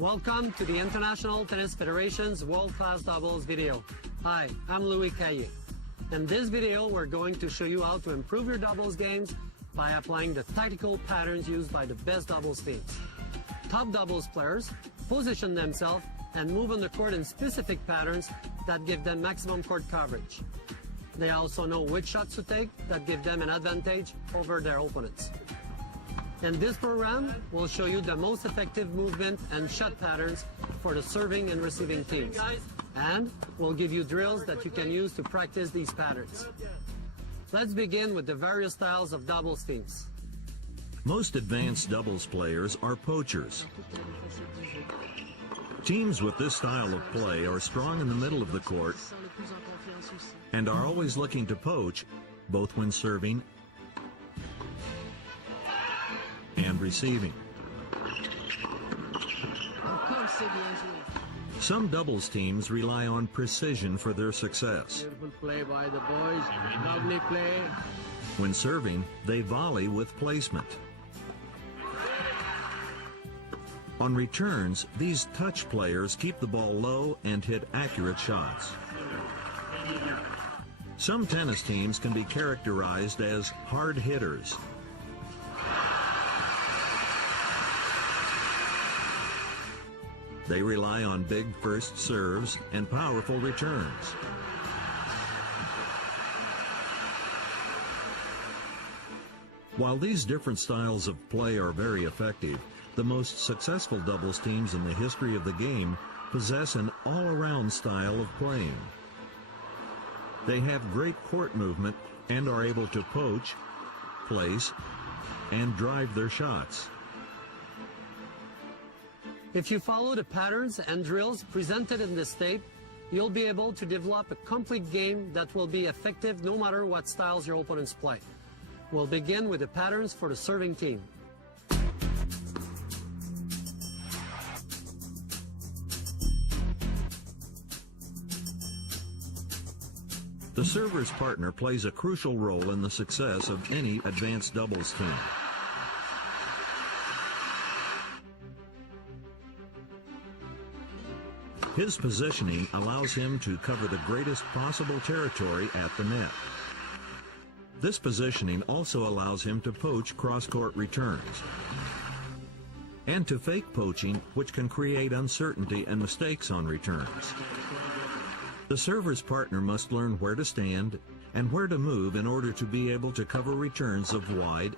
Welcome to the International Tennis Federation's World-Class Doubles video. Hi, I'm Louis Cayer. In this video, we're going to show you how to improve your doubles games by applying the tactical patterns used by the best doubles teams. Top doubles players position themselves and move on the court in specific patterns that give them maximum court coverage. They also know which shots to take that give them an advantage over their opponents. In this program, we'll show you the most effective movement and shot patterns for the serving and receiving teams. And we'll give you drills that you can use to practice these patterns. Let's begin with the various styles of doubles teams. Most advanced doubles players are poachers. Teams with this style of play are strong in the middle of the court and are always looking to poach, both when serving and receiving. Some doubles teams rely on precision for their success. Beautiful play by the boys, lovely play. When serving, they volley with placement. On returns, these touch players keep the ball low and hit accurate shots. Some tennis teams can be characterized as hard hitters. They rely on big first serves and powerful returns. While these different styles of play are very effective, the most successful doubles teams in the history of the game possess an all-around style of playing. They have great court movement and are able to poach, place, and drive their shots. If you follow the patterns and drills presented in this tape, you'll be able to develop a complete game that will be effective no matter what styles your opponents play. We'll begin with the patterns for the serving team. The server's partner plays a crucial role in the success of any advanced doubles team. His positioning allows him to cover the greatest possible territory at the net. This positioning also allows him to poach cross-court returns and to fake poaching, which can create uncertainty and mistakes on returns. The server's partner must learn where to stand and where to move in order to be able to cover returns of wide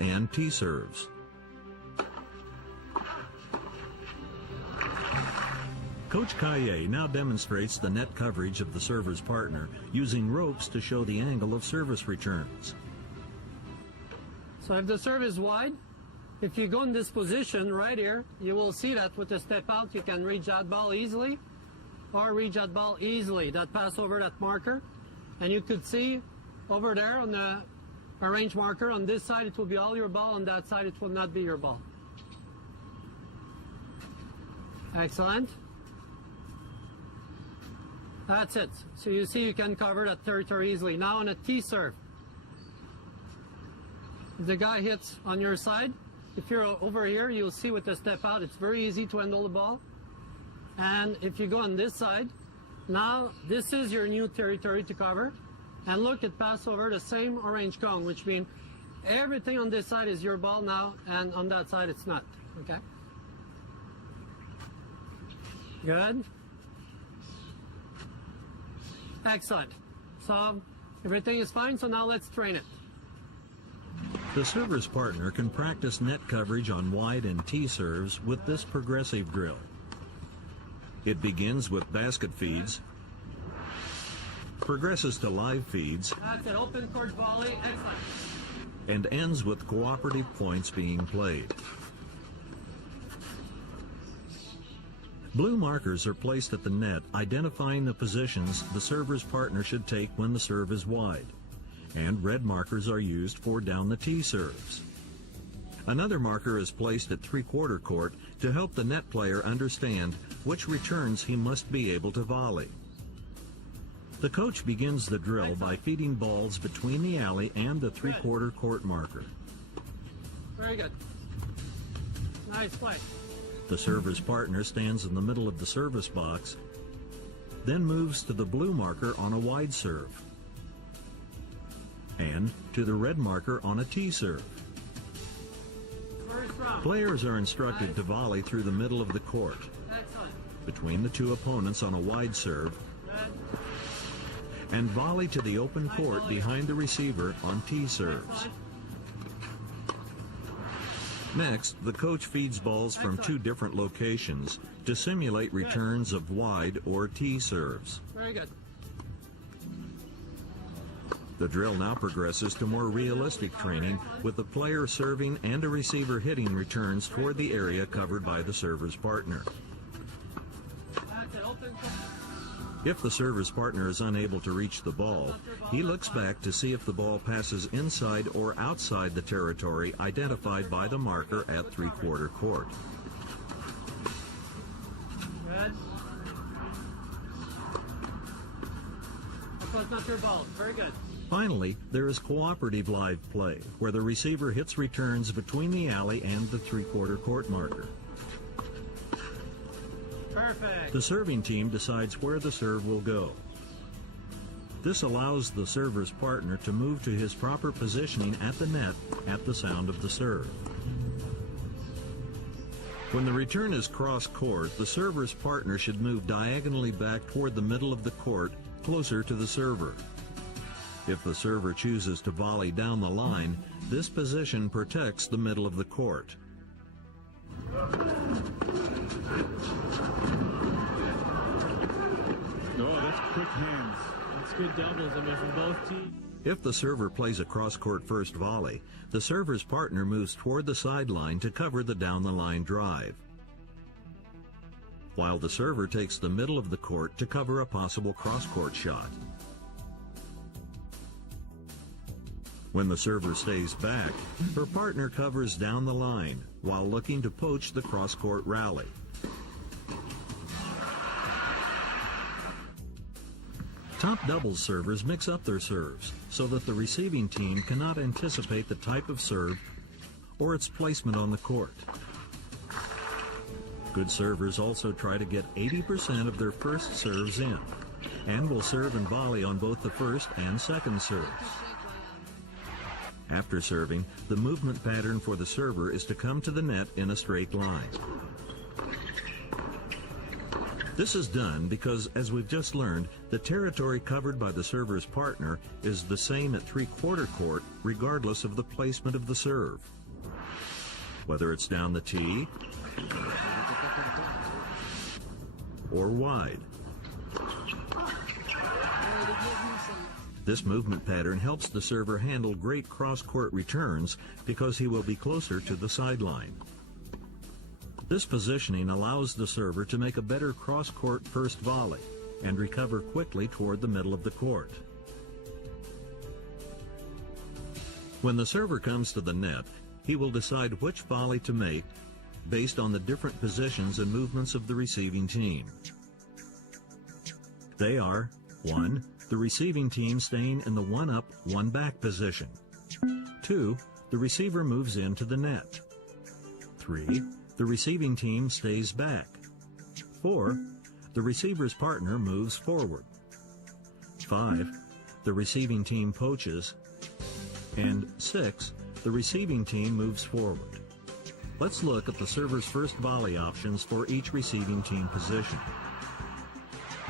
and tee serves. Coach Cayer now demonstrates the net coverage of the server's partner using ropes to show the angle of service returns. So if the serve is wide, if you go in this position right here, you will see that with the step out, you can reach that ball easily or reach that ball easily, that pass over that marker. And you could see over there on the arranged marker, on this side it will be all your ball, on that side it will not be your ball. Excellent. That's it. So you see you can cover that territory easily. Now on a tee serve, if the guy hits on your side, if you're over here, you'll see with the step out, it's very easy to handle the ball. And if you go on this side, now this is your new territory to cover. And look, it passed over the same orange cone, which means everything on this side is your ball now, and on that side it's not. Okay? Good. Excellent. So everything is fine, so now let's train it. The server's partner can practice net coverage on wide and tee serves with this progressive drill. It begins with basket feeds, progresses to live feeds, That's it, open court volley, excellent. and ends with cooperative points being played. Blue markers are placed at the net, identifying the positions the server's partner should take when the serve is wide, and red markers are used for down the tee serves. Another marker is placed at three-quarter court to help the net player understand which returns he must be able to volley. The coach begins the drill by feeding balls between the alley and the three-quarter court marker. Very good. Nice play. The server's partner stands in the middle of the service box, then moves to the blue marker on a wide serve, and to the red marker on a tee serve. First round. Players are instructed to volley through the middle of the court, Excellent. between the two opponents on a wide serve, Good. and volley to the open court behind the receiver on tee serves. Excellent. Next, the coach feeds balls from two different locations to simulate returns of wide or tee serves. Very good. The drill now progresses to more realistic training, with the player serving and a receiver hitting returns toward the area covered by the server's partner. That's it. Open. If the server's partner is unable to reach the ball, he looks back to see if the ball passes inside or outside the territory identified by the marker at three-quarter court. Good. So it's not your ball. Very good. Finally, there is cooperative live play, where the receiver hits returns between the alley and the three-quarter court marker. Perfect. The serving team decides where the serve will go. This allows the server's partner to move to his proper positioning at the net at the sound of the serve. When the return is cross-court, the server's partner should move diagonally back toward the middle of the court, closer to the server. If the server chooses to volley down the line, this position protects the middle of the court. Oh, that's quick hands. That's good doubles, I mean, from both teams. If the server plays a cross-court first volley, the server's partner moves toward the sideline to cover the down-the-line drive, while the server takes the middle of the court to cover a possible cross-court shot. When the server stays back, her partner covers down the line while looking to poach the cross-court rally. Top doubles servers mix up their serves so that the receiving team cannot anticipate the type of serve or its placement on the court. Good servers also try to get 80% of their first serves in, and will serve and volley on both the first and second serves. After serving, the movement pattern for the server is to come to the net in a straight line. This is done because, as we've just learned, the territory covered by the server's partner is the same at three-quarter court regardless of the placement of the serve, whether it's down the tee or wide. This movement pattern helps the server handle great cross-court returns because he will be closer to the sideline. This positioning allows the server to make a better cross-court first volley and recover quickly toward the middle of the court. When the server comes to the net, he will decide which volley to make based on the different positions and movements of the receiving team. They are: 1. The receiving team staying in the one-up, one-back position. 2. The receiver moves into the net. 3. The receiving team stays back. 4. The receiver's partner moves forward. 5. The receiving team poaches. And 6. The receiving team moves forward. Let's look at the server's first volley options for each receiving team position.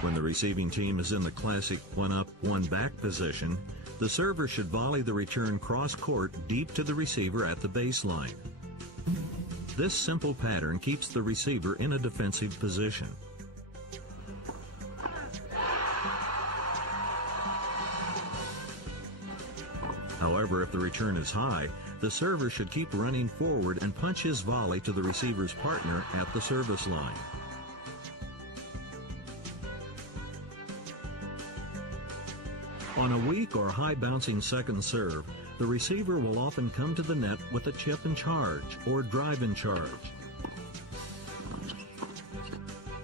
When the receiving team is in the classic one-up, one-back position, the server should volley the return cross-court deep to the receiver at the baseline. This simple pattern keeps the receiver in a defensive position. However, if the return is high, the server should keep running forward and punch his volley to the receiver's partner at the service line. On a weak or high-bouncing second serve, the receiver will often come to the net with a chip and charge or drive and charge.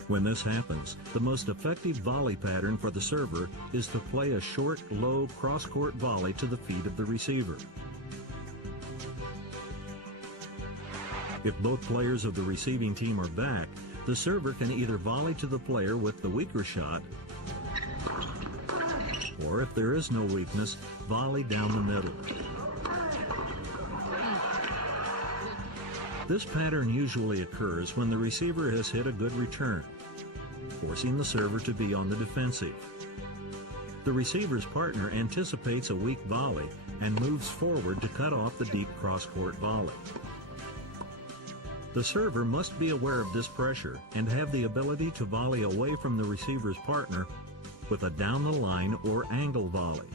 When this happens, the most effective volley pattern for the server is to play a short, low cross-court volley to the feet of the receiver. If both players of the receiving team are back, the server can either volley to the player with the weaker shot, or if there is no weakness, volley down the middle. This pattern usually occurs when the receiver has hit a good return, forcing the server to be on the defensive. The receiver's partner anticipates a weak volley and moves forward to cut off the deep cross-court volley. The server must be aware of this pressure and have the ability to volley away from the receiver's partner with a down-the-line or angle volley.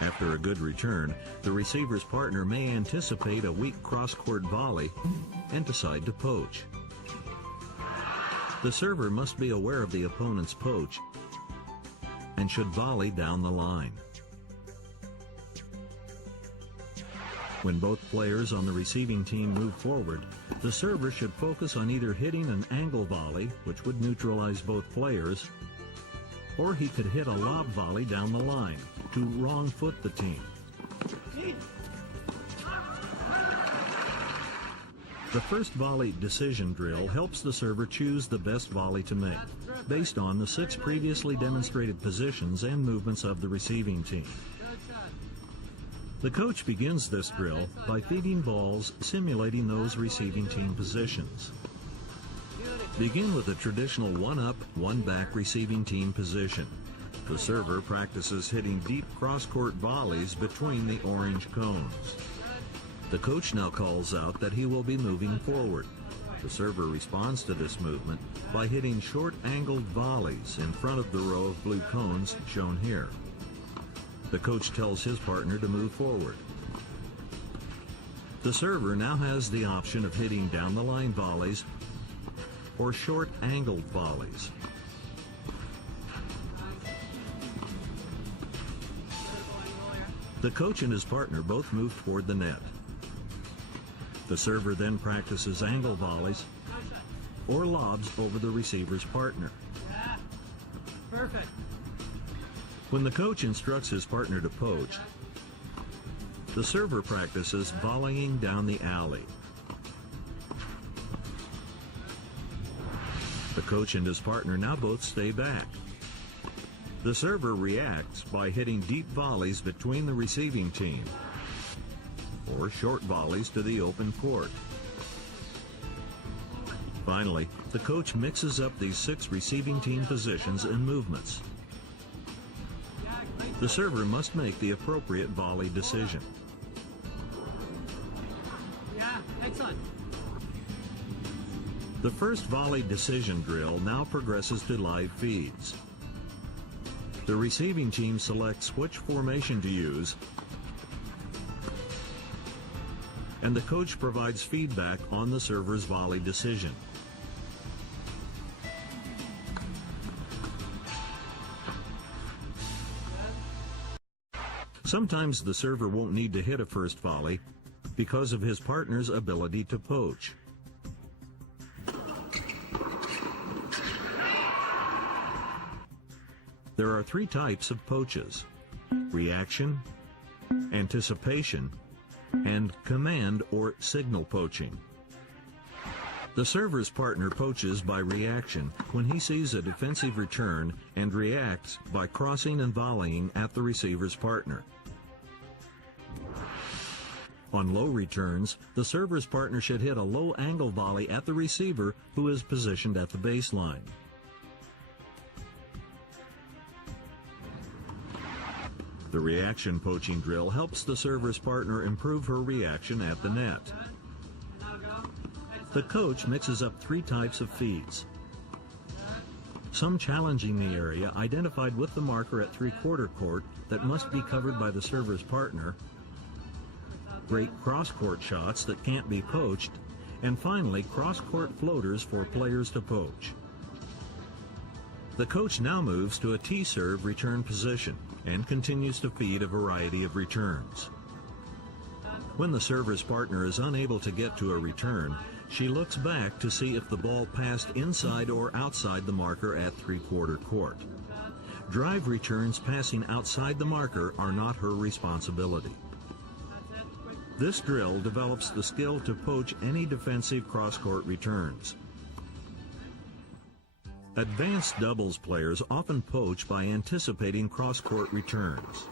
After a good return, the receiver's partner may anticipate a weak cross-court volley and decide to poach. The server must be aware of the opponent's poach and should volley down the line. When both players on the receiving team move forward, the server should focus on either hitting an angle volley, which would neutralize both players, or he could hit a lob volley down the line to wrong foot the team. The first volley decision drill helps the server choose the best volley to make, based on the 6 previously demonstrated positions and movements of the receiving team. The coach begins this drill by feeding balls simulating those receiving team positions. Begin with a traditional one-up, one-back receiving team position. The server practices hitting deep cross-court volleys between the orange cones. The coach now calls out that he will be moving forward. The server responds to this movement by hitting short-angled volleys in front of the row of blue cones shown here. The coach tells his partner to move forward. The server now has the option of hitting down-the-line volleys or short-angled volleys. The coach and his partner both move toward the net. The server then practices angle volleys or lobs over the receiver's partner. Perfect. When the coach instructs his partner to poach, the server practices volleying down the alley. The coach and his partner now both stay back. The server reacts by hitting deep volleys between the receiving team or short volleys to the open court. Finally, the coach mixes up these 6 receiving team positions and movements. The server must make the appropriate volley decision. Yeah, excellent. The first volley decision drill now progresses to live feeds. The receiving team selects which formation to use, and the coach provides feedback on the server's volley decision. Sometimes the server won't need to hit a first volley because of his partner's ability to poach. There are 3 types of poaches: reaction, anticipation, and command or signal poaching. The server's partner poaches by reaction when he sees a defensive return and reacts by crossing and volleying at the receiver's partner. On low returns, the server's partner should hit a low angle volley at the receiver who is positioned at the baseline. The reaction poaching drill helps the server's partner improve her reaction at the net. The coach mixes up 3 types of feeds. Some challenging the area identified with the marker at 3/4 court that must be covered by the server's partner, great cross-court shots that can't be poached, and finally cross-court floaters for players to poach. The coach now moves to a T-serve return position and continues to feed a variety of returns. When the server's partner is unable to get to a return, she looks back to see if the ball passed inside or outside the marker at 3/4 court. Drive returns passing outside the marker are not her responsibility. This drill develops the skill to poach any defensive cross-court returns. Advanced doubles players often poach by anticipating cross-court returns.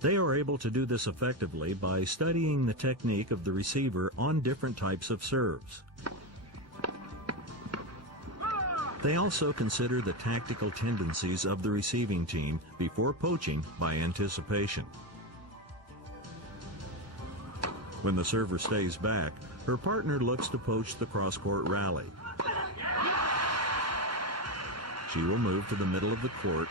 They are able to do this effectively by studying the technique of the receiver on different types of serves. They also consider the tactical tendencies of the receiving team before poaching by anticipation. When the server stays back, her partner looks to poach the cross-court rally. She will move to the middle of the court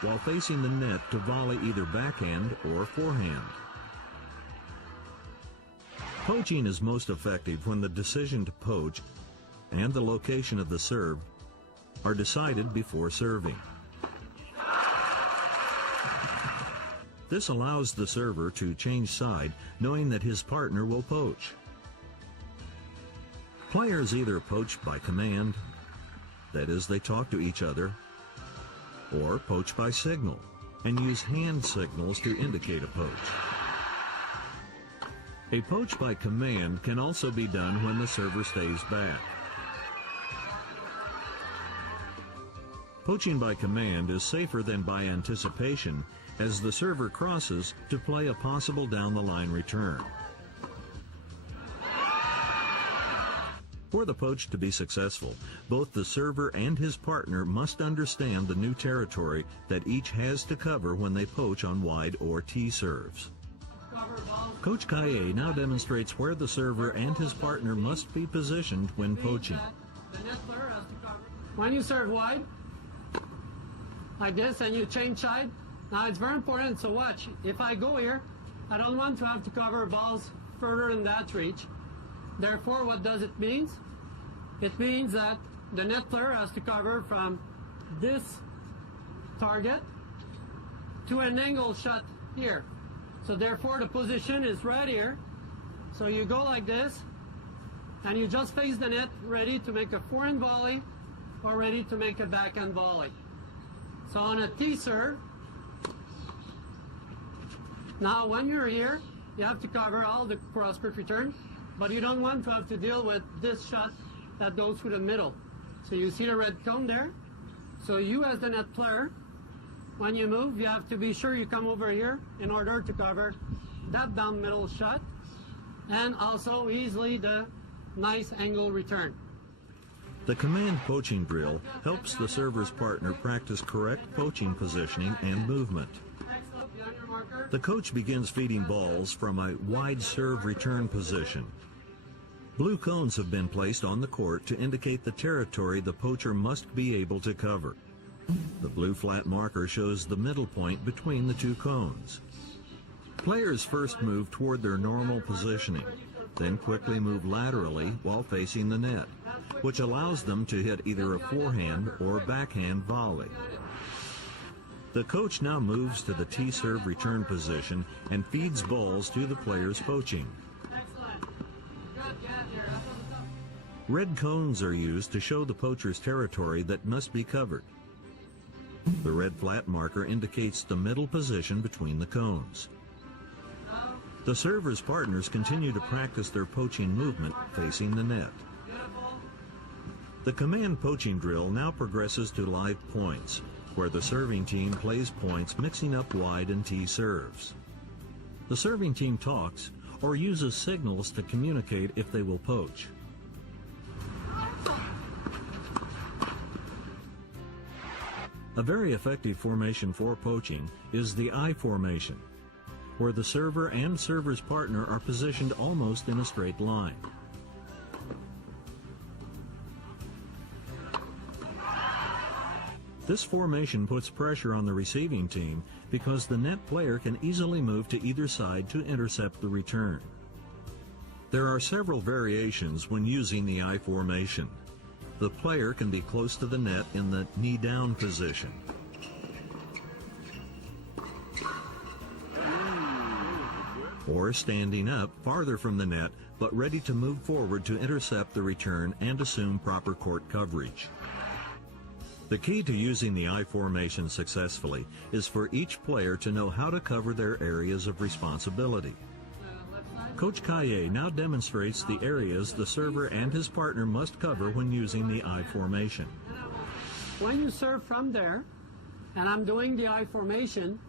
while facing the net to volley either backhand or forehand. Poaching is most effective when the decision to poach and the location of the serve are decided before serving. This allows the server to change side, knowing that his partner will poach. Players either poach by command, that is, they talk to each other, or poach by signal, and use hand signals to indicate a poach. A poach by command can also be done when the server stays back. Poaching by command is safer than by anticipation, as the server crosses to play a possible down-the-line return. For the poach to be successful, both the server and his partner must understand the new territory that each has to cover when they poach on wide or tee serves. Coach Cayer now demonstrates where the server and his partner must be positioned when poaching. When you serve wide, like this, and you change side, now it's very important, so watch. If I go here, I don't want to have to cover balls further than that reach. Therefore, what does it mean? It means that the net player has to cover from this target to an angle shot here. So therefore, the position is right here. So you go like this, and you just face the net, ready to make a forehand volley or ready to make a backhand volley. So on a tee serve, now when you're here, you have to cover all the cross-court return, but you don't want to have to deal with this shot that goes through the middle. So you see the red cone there? So you as the net player, when you move, you have to be sure you come over here in order to cover that down middle shot and also easily the nice angle return. The command poaching drill helps the server's partner practice correct poaching positioning and movement. The coach begins feeding balls from a wide serve return position. Blue cones have been placed on the court to indicate the territory the poacher must be able to cover. The blue flat marker shows the middle point between the two cones. Players first move toward their normal positioning, then quickly move laterally while facing the net, which allows them to hit either a forehand or backhand volley. The coach now moves to the tee serve return position and feeds balls to the players poaching. Red cones are used to show the poacher's territory that must be covered. The red flat marker indicates the middle position between the cones. The server's partners continue to practice their poaching movement facing the net. The command poaching drill now progresses to live points, where the serving team plays points mixing up wide and tee serves. The serving team talks or uses signals to communicate if they will poach. A very effective formation for poaching is the I formation, where the server and server's partner are positioned almost in a straight line. This formation puts pressure on the receiving team because the net player can easily move to either side to intercept the return. There are several variations when using the I formation. The player can be close to the net in the knee-down position. Or standing up farther from the net, but ready to move forward to intercept the return and assume proper court coverage. The key to using the I formation successfully is for each player to know how to cover their areas of responsibility. Coach Cayer now demonstrates the areas the server and his partner must cover when using the I formation. When you serve from there, and I'm doing the I formation,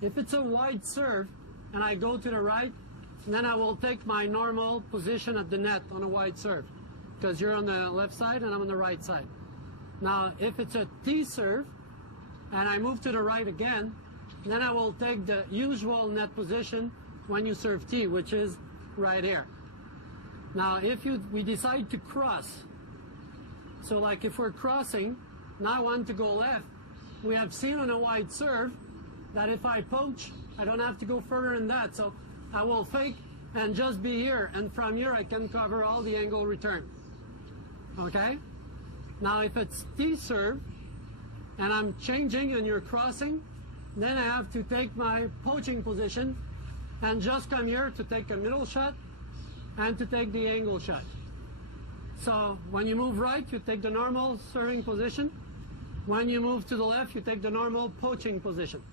if it's a wide serve and I go to the right, then I will take my normal position at the net on a wide serve, because you're on the left side and I'm on the right side. Now, if it's a T serve and I move to the right again, then I will take the usual net position when you serve T, which is right here. Now, if we decide to cross, so like if we're crossing, now I want to go left, we have seen on a wide serve that if I poach, I don't have to go further than that. So I will fake and just be here, and from here I can cover all the angle return. Okay? Now if it's T serve, and I'm changing and you're crossing, then I have to take my poaching position and just come here to take a middle shot and to take the angle shot. So when you move right, you take the normal serving position. When you move to the left, you take the normal poaching position.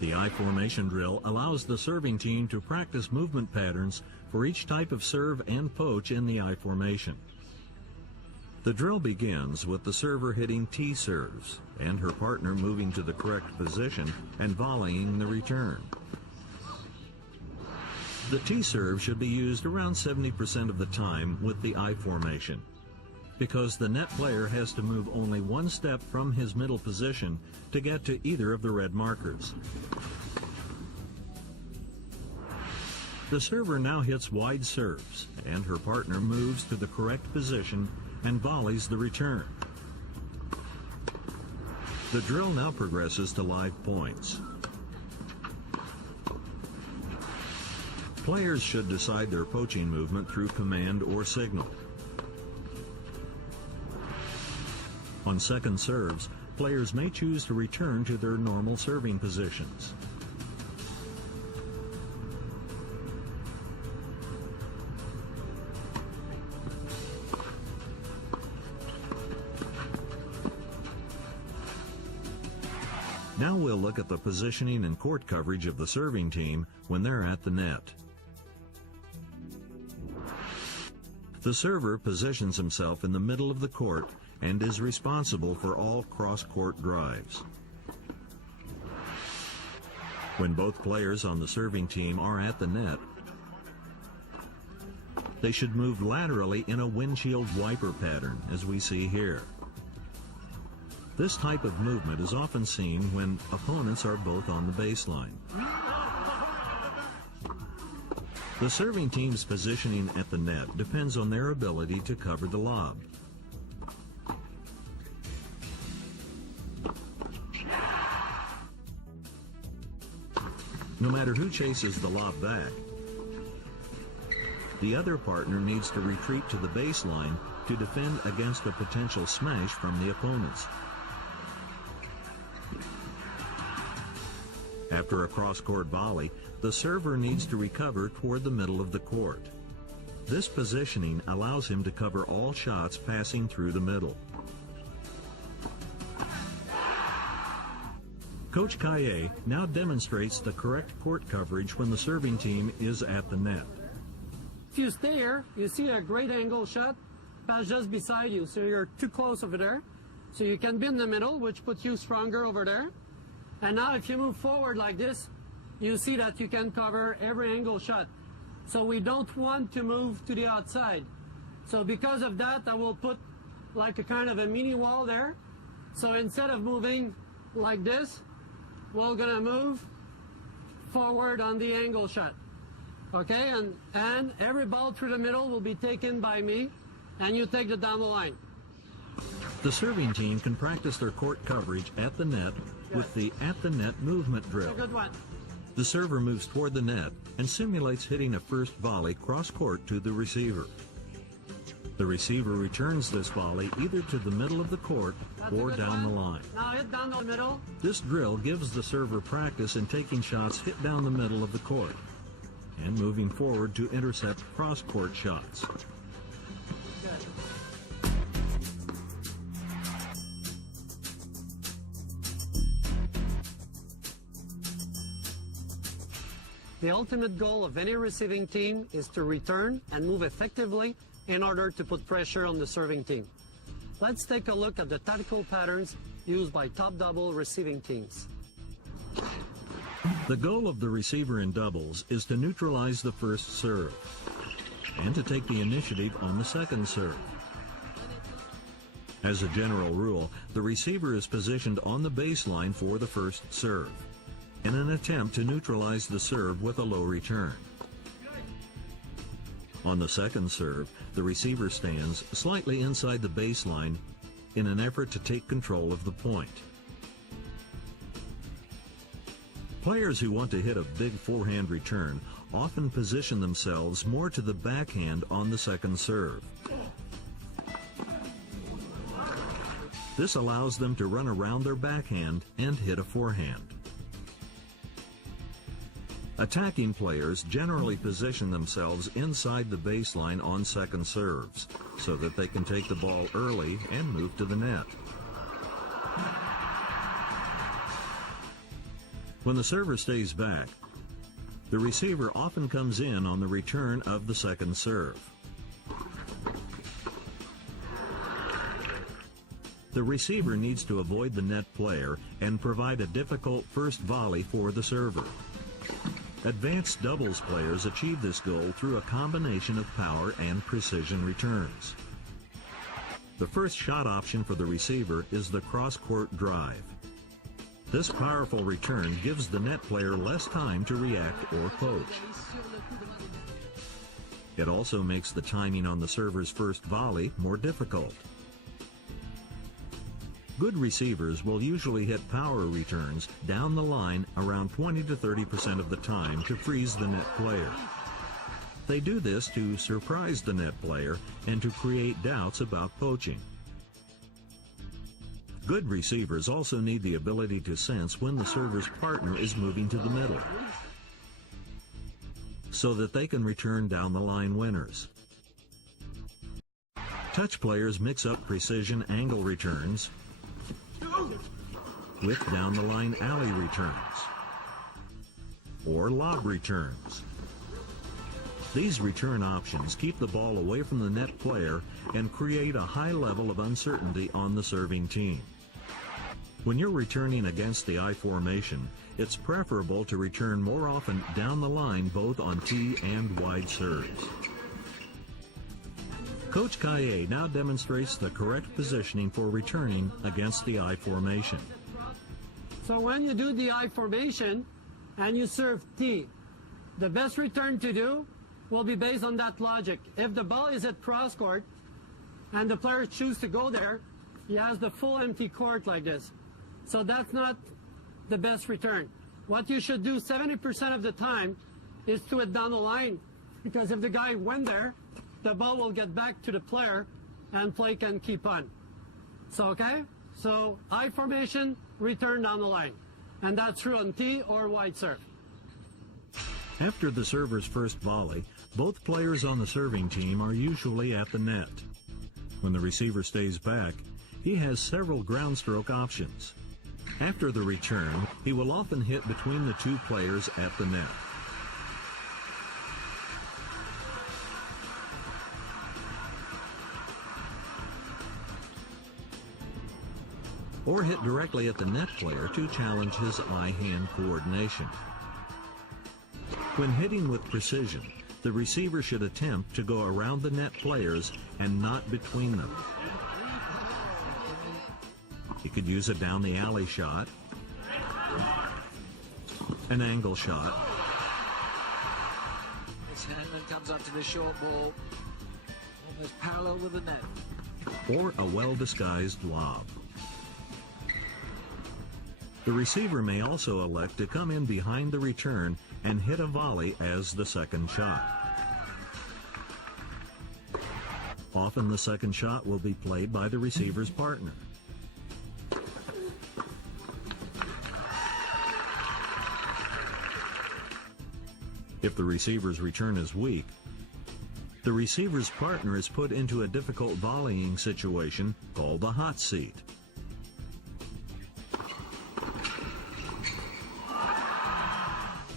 The I formation drill allows the serving team to practice movement patterns for each type of serve and poach in the I formation. The drill begins with the server hitting T serves and her partner moving to the correct position and volleying the return. The T serve should be used around 70% of the time with the I formation, because the net player has to move only one step from his middle position to get to either of the red markers. The server now hits wide serves, and her partner moves to the correct position and volleys the return. The drill now progresses to live points. Players should decide their poaching movement through command or signal. On second serves, players may choose to return to their normal serving positions. Now we'll look at the positioning and court coverage of the serving team when they're at the net. The server positions himself in the middle of the court and is responsible for all cross-court drives. When both players on the serving team are at the net, they should move laterally in a windshield wiper pattern, as we see here. This type of movement is often seen when opponents are both on the baseline. The serving team's positioning at the net depends on their ability to cover the lob. No matter who chases the lob back, the other partner needs to retreat to the baseline to defend against a potential smash from the opponents. After a cross-court volley, the server needs to recover toward the middle of the court. This positioning allows him to cover all shots passing through the middle. Coach Cayer now demonstrates the correct court coverage when the serving team is at the net. If you stay here, you see a great angle shot pass just beside you, so you're too close over there. So you can be in the middle, which puts you stronger over there. And now if you move forward like this, you see that you can cover every angle shot. So we don't want to move to the outside. So because of that, I will put like a kind of a mini wall there. So instead of moving like this, we're gonna move forward on the angle shot. Okay, and every ball through the middle will be taken by me, and you take it down the line. The serving team can practice their court coverage at the net with the at-the-net movement drill. Good one. The server moves toward the net and simulates hitting a first volley cross-court to the receiver. The receiver returns this volley either to the middle of the court or down the line. Now hit down the middle. This drill gives the server practice in taking shots hit down the middle of the court and moving forward to intercept cross-court shots. The ultimate goal of any receiving team is to return and move effectively in order to put pressure on the serving team. Let's take a look at the tactical patterns used by top double receiving teams. The goal of the receiver in doubles is to neutralize the first serve and to take the initiative on the second serve. As a general rule, the receiver is positioned on the baseline for the first serve in an attempt to neutralize the serve with a low return. On the second serve, the receiver stands slightly inside the baseline in an effort to take control of the point. Players who want to hit a big forehand return often position themselves more to the backhand on the second serve. This allows them to run around their backhand and hit a forehand. Attacking players generally position themselves inside the baseline on second serves so that they can take the ball early and move to the net. When the server stays back, the receiver often comes in on the return of the second serve. The receiver needs to avoid the net player and provide a difficult first volley for the server. Advanced doubles players achieve this goal through a combination of power and precision returns. The first shot option for the receiver is the cross-court drive. This powerful return gives the net player less time to react or poach. It also makes the timing on the server's first volley more difficult. Good receivers will usually hit power returns down the line around 20 to 30% of the time to freeze the net player. They do this to surprise the net player and to create doubts about poaching. Good receivers also need the ability to sense when the server's partner is moving to the middle, so that they can return down the line winners. Touch players mix up precision angle returns with down-the-line alley returns or lob returns. These return options keep the ball away from the net player and create a high level of uncertainty on the serving team. When you're returning against the I formation, it's preferable to return more often down the line both on tee and wide serves. Coach Cayer now demonstrates the correct positioning for returning against the I formation. So when you do the I formation and you serve tee, the best return to do will be based on that logic. If the ball is at cross court and the player chooses to go there, he has the full empty court like this. So that's not the best return. What you should do 70% of the time is to it down the line, because if the guy went there, the ball will get back to the player and play can keep on. So, okay? So, I formation, return down the line. And that's true on tee or wide serve. After the server's first volley, both players on the serving team are usually at the net. When the receiver stays back, he has several ground stroke options. After the return, he will often hit between the two players at the net. Or hit directly at the net player to challenge his eye-hand coordination. When hitting with precision, the receiver should attempt to go around the net players and not between them. He could use a down the alley shot, an angle shot, This Hanlon comes up to the short ball, almost parallel with the net. or a well-disguised lob. The receiver may also elect to come in behind the return and hit a volley as the second shot. Often the second shot will be played by the receiver's partner. If the receiver's return is weak, the receiver's partner is put into a difficult volleying situation called the hot seat.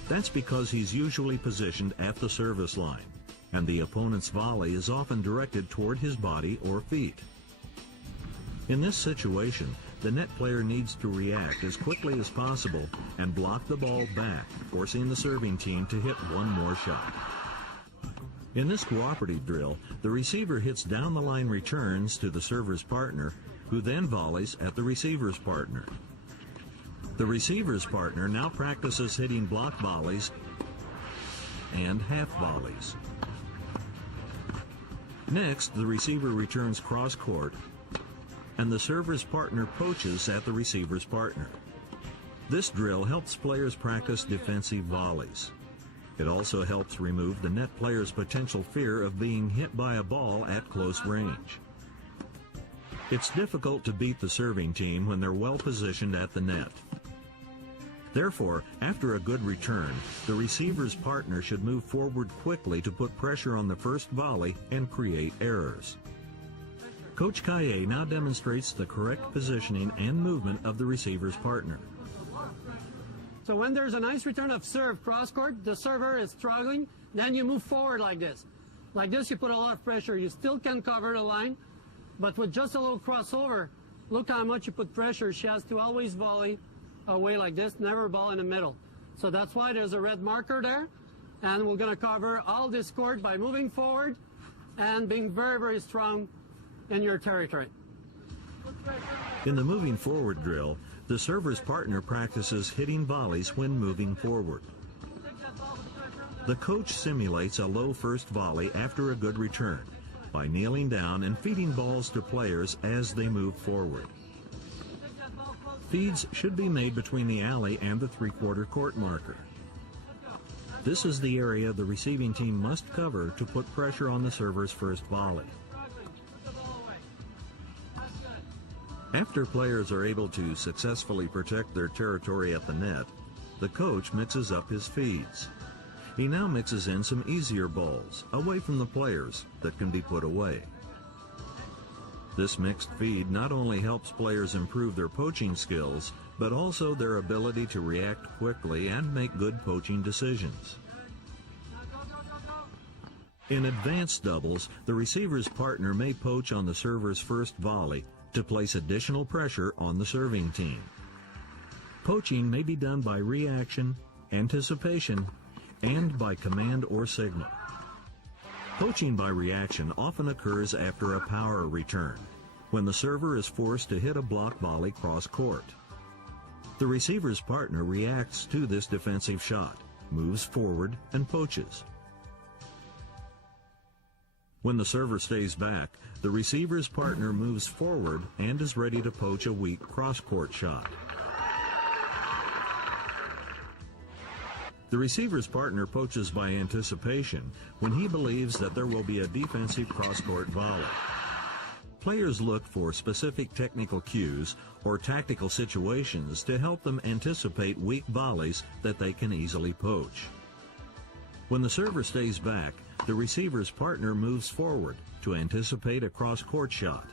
That's because he's usually positioned at the service line, and the opponent's volley is often directed toward his body or feet. In this situation, the net player needs to react as quickly as possible and block the ball back, forcing the serving team to hit one more shot. In this cooperative drill, the receiver hits down-the-line returns to the server's partner, who then volleys at the receiver's partner. The receiver's partner now practices hitting block volleys and half volleys. Next, the receiver returns cross-court, and the server's partner poaches at the receiver's partner. This drill helps players practice defensive volleys. It also helps remove the net player's potential fear of being hit by a ball at close range. It's difficult to beat the serving team when they're well positioned at the net. Therefore, after a good return, the receiver's partner should move forward quickly to put pressure on the first volley and create errors. Coach Cayer now demonstrates the correct positioning and movement of the receiver's partner. So when there's a nice return of serve cross-court, the server is struggling, then you move forward like this. Like this, you put a lot of pressure. You still can cover the line, but with just a little crossover, look how much you put pressure. She has to always volley away like this, never ball in the middle. So that's why there's a red marker there, and we're going to cover all this court by moving forward and being very, very strong in your territory. In the moving forward drill, the server's partner practices hitting volleys when moving forward. The coach simulates a low first volley after a good return by kneeling down and feeding balls to players as they move forward. Feeds should be made between the alley and the three-quarter court marker. This is the area the receiving team must cover to put pressure on the server's first volley. After players are able to successfully protect their territory at the net, the coach mixes up his feeds. He now mixes in some easier balls, away from the players, that can be put away. This mixed feed not only helps players improve their poaching skills, but also their ability to react quickly and make good poaching decisions. In advanced doubles, the receiver's partner may poach on the server's first volley to place additional pressure on the serving team. Poaching may be done by reaction, anticipation, and by command or signal. Poaching by reaction often occurs after a power return, when the server is forced to hit a block volley cross-court. The receiver's partner reacts to this defensive shot, moves forward, and poaches. When the server stays back, the receiver's partner moves forward and is ready to poach a weak cross-court shot. The receiver's partner poaches by anticipation when he believes that there will be a defensive cross-court volley. Players look for specific technical cues or tactical situations to help them anticipate weak volleys that they can easily poach. When the server stays back, the receiver's partner moves forward to anticipate a cross-court shot.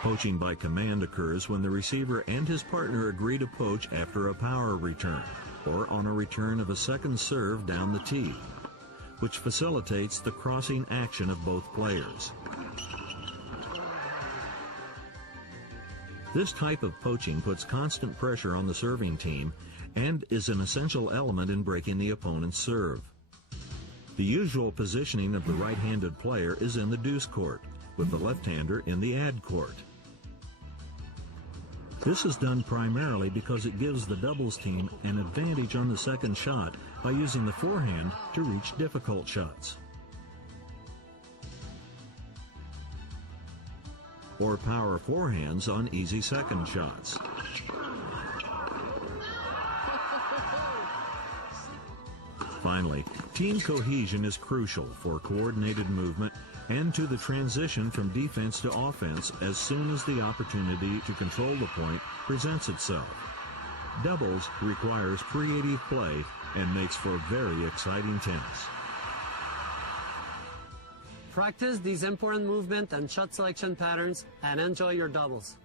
Poaching by command occurs when the receiver and his partner agree to poach after a power return, or on a return of a second serve down the tee, which facilitates the crossing action of both players. This type of poaching puts constant pressure on the serving team and is an essential element in breaking the opponent's serve. The usual positioning of the right-handed player is in the deuce court, with the left-hander in the ad court. This is done primarily because it gives the doubles team an advantage on the second shot by using the forehand to reach difficult shots, or power forehands on easy second shots. Finally, team cohesion is crucial for coordinated movement and to the transition from defense to offense as soon as the opportunity to control the point presents itself. Doubles requires creative play and makes for very exciting tennis. Practice these important movement and shot selection patterns and enjoy your doubles.